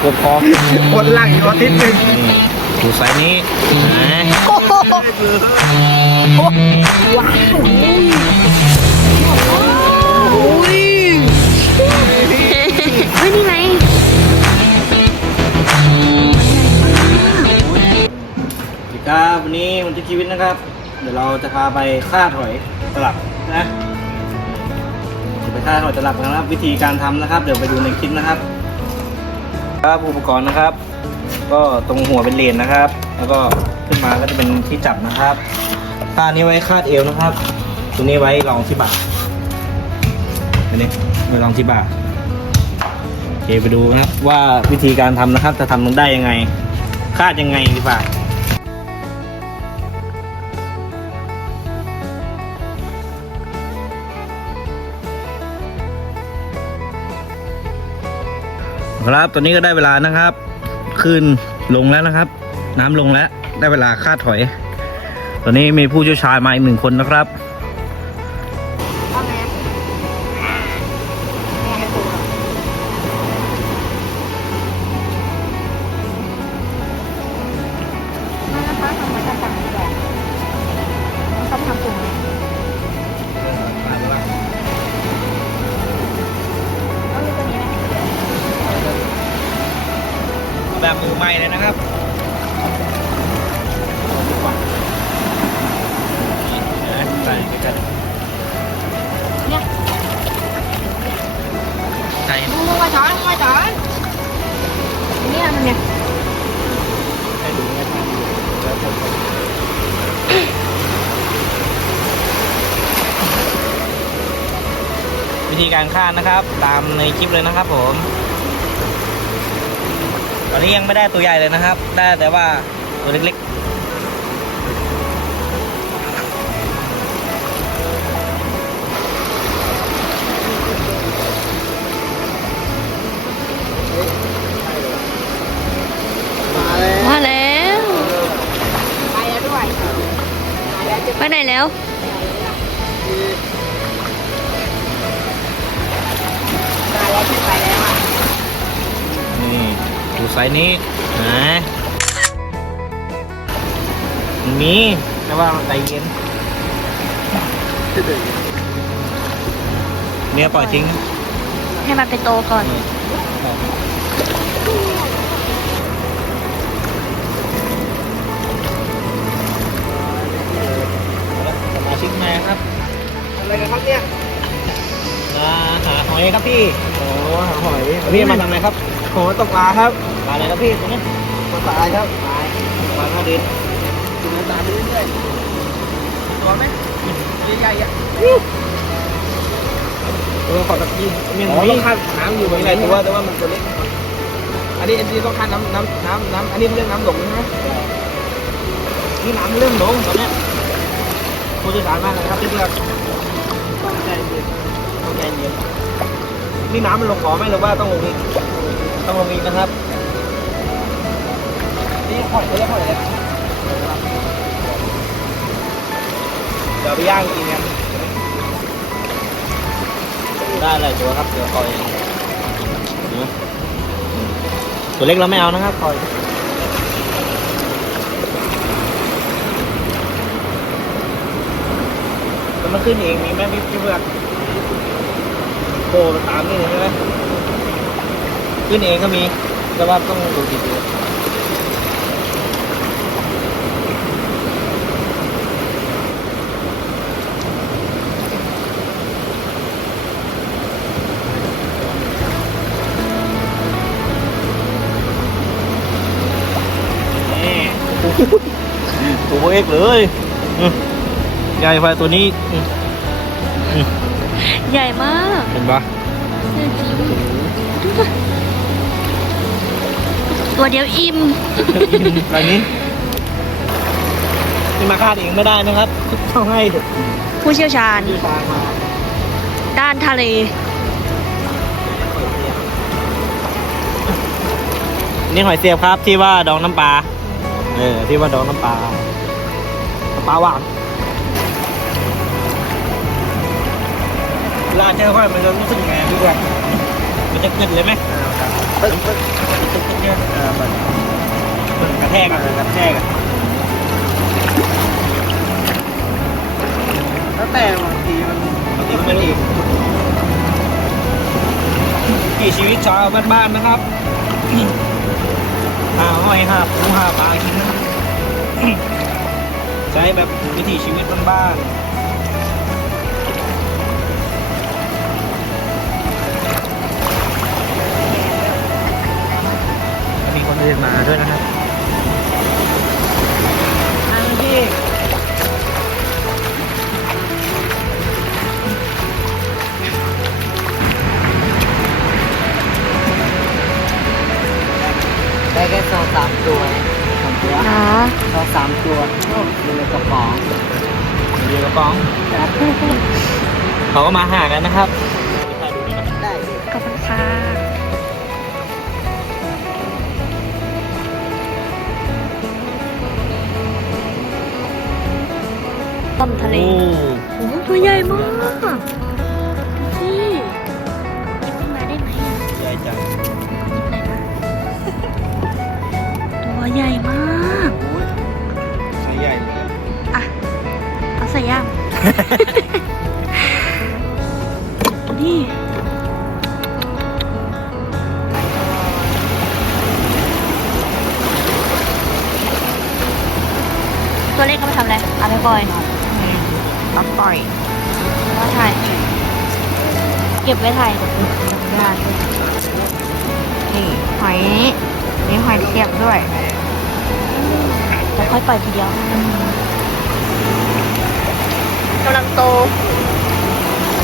ปวดคอคนหลังอยู่อาทิตย์หนึ่งดูไซส์นี้นะโอ้โหว้าวโอ้ยเฮ้ยนี่ไงสวัสดีครับวันนี้วันที่ชีวิตนะครับ เดี๋ยวเราจะพาไปฆ่าถอยตลับนะจะไปฆ่าถอยตลับกันนะครับ วิธีการทำนะครับ เดี๋ยวไปดูในคลิปนะครับ ครับอุปกรณ์นะครับ ก็ตรงหัวเป็นเลนนะครับ แล้วก็ขึ้นมาก็จะเป็นที่จับนะครับตานี้ไว้คาดเอวนะครับ ตัวนี้ไว้รองที่บ่าอันนี้ไว้รองที่บ่าโอเคไปดูนะครับว่าวิธีการทำนะครับ จะทำมันได้ยังไง คาดยังไงดีกว่า ครับตอนนี้ก็ได้เวลานะครับขึ้นลงแล้วนะครับ น้ำลงแล้วได้เวลาคาดถอย ตอนนี้มีผู้เชี่ยวชาญมาอีกหนึ่งคนนะครับ มือใหม่เลยนะครับใส่กันเนี่ยใส่มึงมึงมาสอนมึงมาสอนเนี่ยมันเนี่ยให้ดูไม่ทันแล้วผมวิธีการฆ่านะครับ ตามในคลิปเลยนะครับผม ตอนนี้ยังไม่ได้ตัวใหญ่เลยนะครับ ได้แต่ว่าตัวเล็กๆมาแล้วไปแล้วด้วยไปไหนแล้ว ดูไซส์นี้นะมันมีแต่ว่าใจเย็นเนี่ยปล่อยทิ้งให้มันไปโตก่อน สมาชิกมาครับ อะไรกันครับเนี่ยมาหาหอยครับพี่ โอ้หาหอยพี่มาทำอะไรครับโหตกปลาครับ มาอะไรครับพี่ตรงนี้ปลาตายครับมาหน้าดินกินน้ำตาลไปเรื่อยๆตัวไหมใหญ่ๆอะเออขอตะกี้มีอ๋อมีต้องคั้นน้ำอยู่บนไหนแต่ว่าแต่ว่ามันตัวเล็กอันนี้อันนี้ต้องคั้นน้ำน้ำน้ำน้ำอันนี้เรื่องน้ำหลงใช่ไหมนี่น้ำเรื่องหลงตอนเนี้ยผู้เชี่ยวชาญมากเลยครับที่เพื่อนต้องใจเย็นต้องใจเย็นนี่น้ำมันลงขอไหมหรือว่าต้องลงอีกต้องลงอีกนะครับ นี่หอยไม่ได้หอยเลยเดี๋ยวไปย่างกินกันได้หลายตัวครับเดี๋ยวคอยนะตัวเล็กเราไม่เอานะครับคอยแล้วมันขึ้นเองมีไหมพี่พี่เพื่อนโผล่มาตามนี่เลยใช่ไหมขึ้นเองก็มีแต่ว่าต้องดูดีๆ กเลยอืมใหญ่ไฟตัวนี้อืมใหญ่มากเห็นปะตัวเดียวอิ่มอะไรนี้นี่มาคาดเองไม่ได้นะครับต้องให้ผู้เชี่ยวชาญพี่ฟางมาด้านทะเลนี่หอยเสียบครับที่ว่าดองน้ำปลาเออที่ว่าดองน้ำปลาน้ำ ปลาหวานเวลาเจอหอยมันจะรู้สึกไงพี่ด้วยมันจะขึ้นเลยไหมครับปึ๊กปึ๊กเนี่ยเออมันมันกระแทกอะกระแทกอะแล้วแต่บางทีมันบางทีมันไม่ดีกี่ชีวิตชาวบ้านๆนะครับหาห้อยหาปูหาปลากินนะ ใช้แบบวิถีชีวิตบ้านๆมีคนเดินมาด้วยนะครับทางที่ได้แค่สองสามตัวน ตัวนะสองสามตัวอยู่ในกระป๋องเรือกระป๋องเขาก็มาหากันนะครับได้ขอบคุณค่ะต้มทะเลโอ้โหตัวใหญ่มาก ใหญ่มากใช้ใหญ่เลยอะเอาใส่ย่าง นี่ตัวเล็กก็มาทำอะไรเอาไปปล่อยปักปล่อยว่าถ่ายเก็บไว้ถ่ายกับงานนี่หอยมีหอยเทียบด้วย แล้วค่อยปล่อยทีเดียวกำลังโต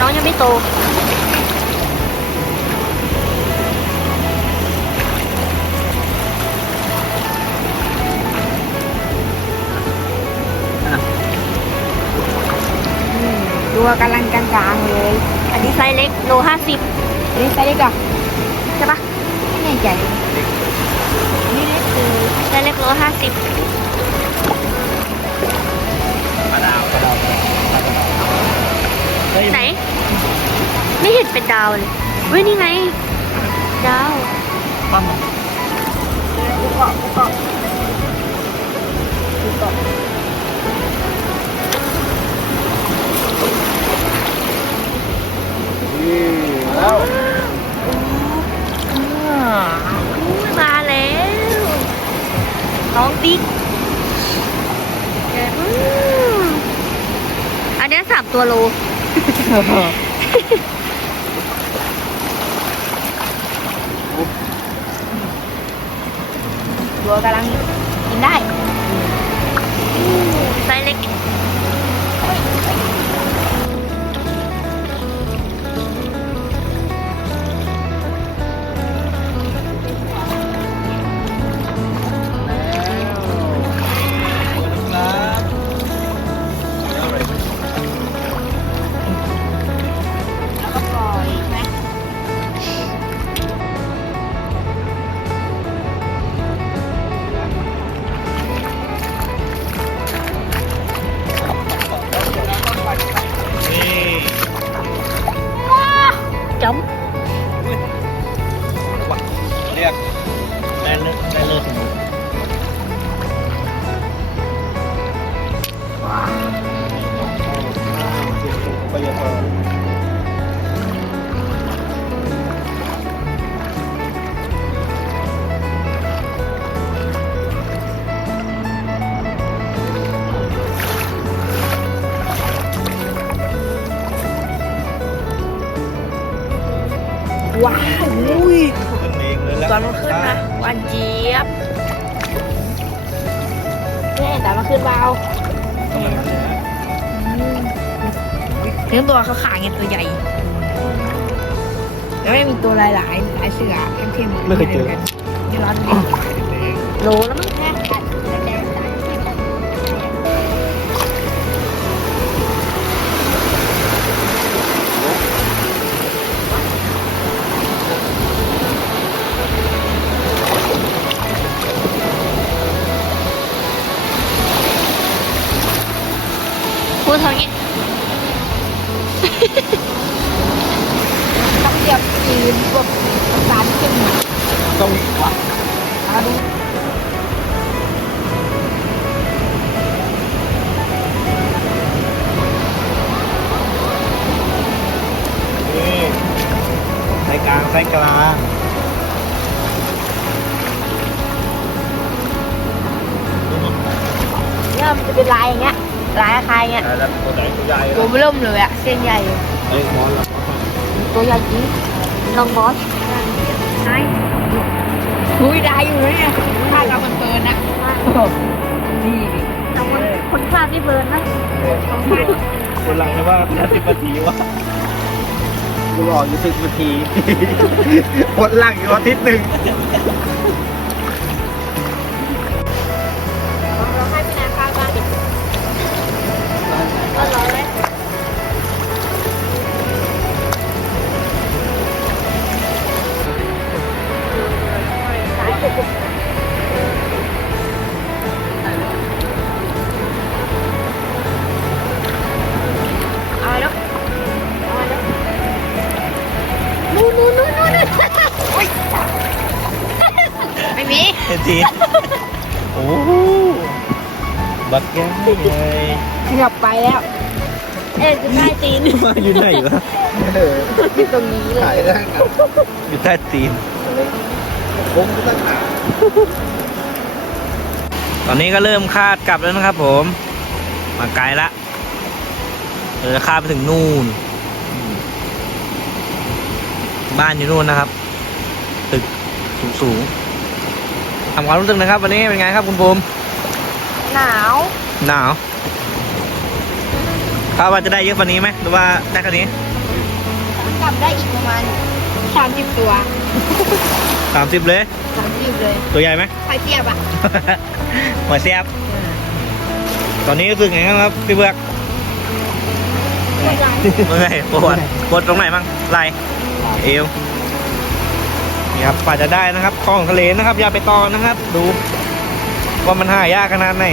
น้องยังไม่โตตัวกำลังกลางๆเลย อันนี้ไซส์เล็กโลห้าสิบอันนี้ไซส์เล็กเหรอะใช่ปะไม่แน่ใจนี่เล็กคือไซส์เล็กโลห้าสิบ ไหน ไม่เห็นเป็นดาวเลยเว้ยนี่ไง ดาวปั้มแล้วมาแล้วน้องบิ๊กอืมอันเนี้ยสามตัวโล ตัวกำลังกินได้ไซส์เล็ก ว้าวอุ้ยขึ้นเองเลยแล้วตอนมันขึ้นนะหวานเจี๊ยบแม่แต่มันขึ้นเบาเนื้อตัวเขาขาเงี้ยตัวใหญ่ แล้วไม่มีตัวลายหลายๆลายเสือเข้มๆไม่เคยเจอนี่ร้อนดิโลแล้วมั้ง จะเป็นลายอย่างเงี้ยลายคล้ายๆเงี้ยแล้วตัวไหนตัวใหญ่ตัวเริ่มเลยอะเส้นใหญ่เฮ้ยมอนละตัวใหญ่จริงลองบอสไอ้หุยได้อยู่นะเนี่ยถ้าเรามันเฟิร์นนะนี่ดิแต่คนคนภาพที่เบิร์นไหมคนหลังเลยว่าสิบนาทีวะกูรออยู่สิบนาทีคนหลังอยู่อาทิตย์หนึ่ง อยู่ไหนวะที่ตรงนี้เลยถ่ายได้ครับอยู่ใต้ตีน ผมก็ต้องหาตอนนี้ก็เริ่มคาดกลับแล้วนะครับผม มาไกลละเราจะคาดไปถึงนู่น บ้านอยู่นู่นนะครับ ตึกสูงสูงๆทำความรู้สึกนะครับ วันนี้เป็นไงครับคุณภูมิหนาว หนาว คาดว่าจะได้เยอะกว่านี้ไหมหรือว่าได้แค่นี้กลับได้อีกประมาณสามสิบตัวสามสิบเลย สามสิบเลยตัวใหญ่ไหมใครเทียบอะ หัวเสียบ ตอนนี้รู้สึกไงครับพี่เบือกเมื่อยปวดปวดตรงไหนบ้างไหลเอวนี่ครับกว่าจะได้นะครับของทะเลนะครับอย่าไปตอนนะครับ ดูว่ามันหายากขนาดไหน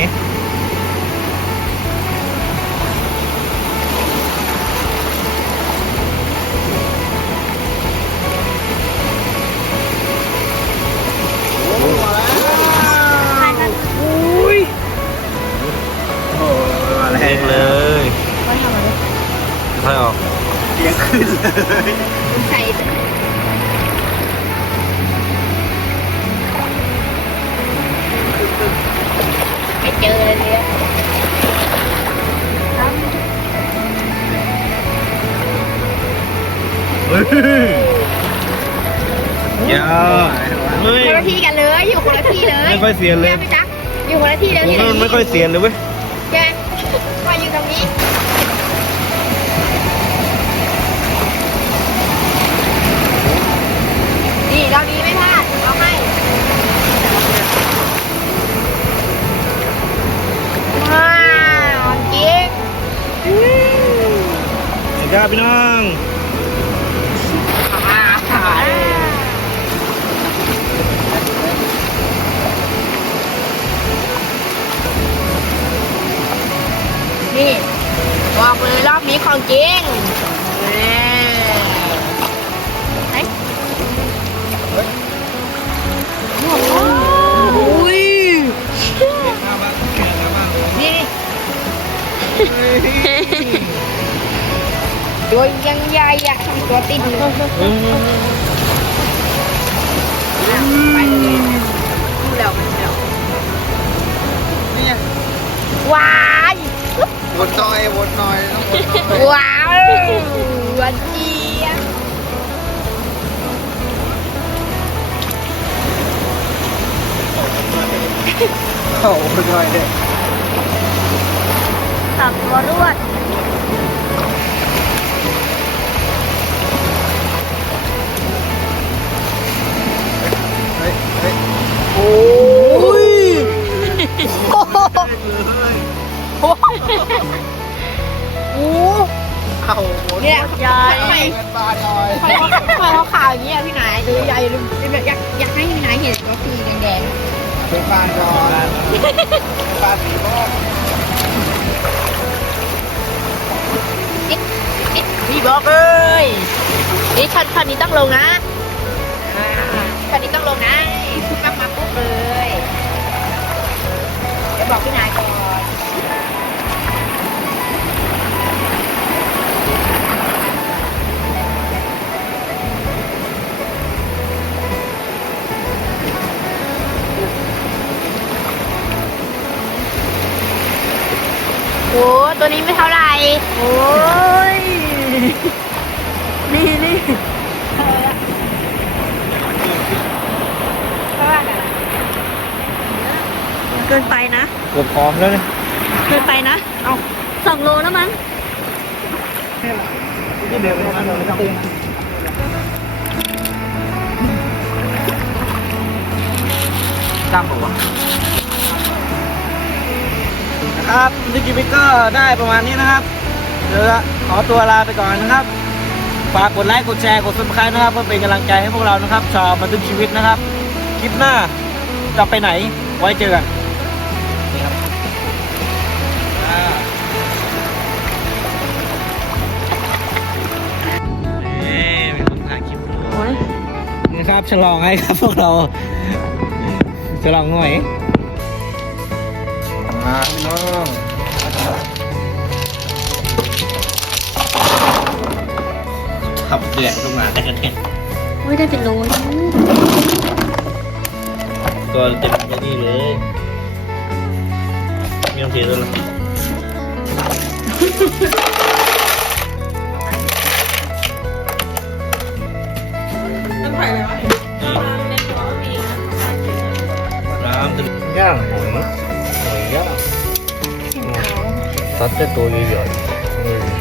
แล้วเองเลยค่อยออกเลี้ยงขึ้นเลยใส่ไปเจอเลยเนี่ยยอดเฮ้ยคนละที่กันเลย อยู่คนละที่เลยไม่ค่อยเสียเลยไหมจ๊ะอยู่คนละที่เลยมันไม่ค่อยเสียเลยเว้ย ตัวยังใหญ่อะทำตัวติดเลยอะไปเลยดูแล้วดูแล้วเนี่ยว้ายวนหน่อยวนหน่อยต้องวนหน่อยว้าวหวันเจี๊ยบเข้าวนหน่อยเลยสามตัวรวด โอ้ยเข้าวนเนี่ยใหญ่ไข่เงินบาทหน่อยไข่ไข่เขาขาวอย่างเงี้ยพี่นายดูใหญ่เลยอยากอยากให้พี่นายเห็นว่าสีแดงเช็คบ้านก่อนบ้านสีบ้านๆพี่บอกเอ้ยนี่คันคันนี้ต้องลงนคันนี้ต้องลงนะ บอกพี่นายก่อนโอ้ตัวนี้ไม่เท่าไหร่โอ้ย นี่นี่เกินไปนะ เกือบพร้อมแล้วเนี่ยเกินไปนะ เอาสองโลแล้วมั้งที่เดิมเลยนะเราไม่ต้องจำบอกว่านะครับนิกิวิกก็ได้ประมาณนี้นะครับ เดี๋ยวขอตัวลาไปก่อนนะครับ ฝากกดไลค์ กดแชร์ กดซับสไครต์นะครับ เพื่อเป็นกำลังใจให้พวกเรานะครับ ชาวบันทึกชีวิตนะครับ คลิปหน้าจะไปไหนไว้เจอกันนี่ คลิปด้วยโอ้ยนี่ครับฉลองให้ครับพวกเราฉลองหน่อยมาพี่น้องขับเดือดลงมาแต่กันเนี่ยไม่ได้เป็นโลนะก็เต็มไปนี่เลยไม่ต้องเสียตัวละ ซัดแต่ตัวใหญ่ๆนี่นี่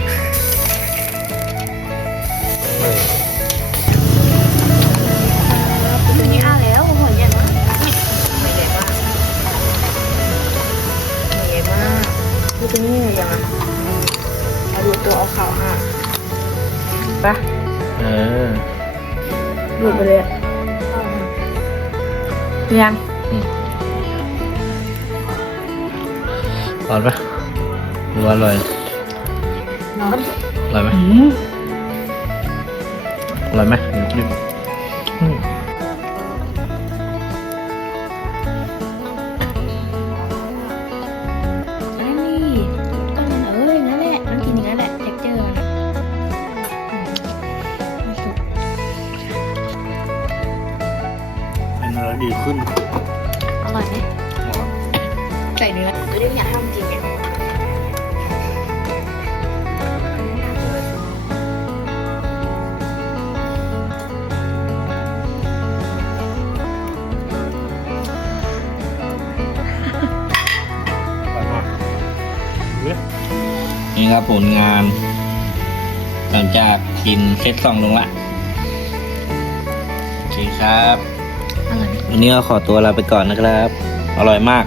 ตัวนี้อ้าแล้วหัวใหญ่มากไม่ใหญ่มากใหญ่มากดูตัวนี้ยังไงเอาดูตัวเอาเข่าห่าปะเออหลุดไปเลยยังร้อนปะ หรือว่าอร่อยร้อนอร่อยไหมอร่อยไหมรีบอืมอันนี้ก็มันเอ้ยนั่นแหละมันกินอย่างนั้นแหละเท็กเจอร์มันไม่สุกเป็นอะไรดีขึ้นอร่อยไหมใส่เนื้อก็ได้อยากทำจริงเนี่ย ครับผลงาน หลังจากกินเซตสองลงละโอเคครับอร่อยไหมวันนี้ก็ขอตัวลาไปก่อนนะครับ อร่อยมาก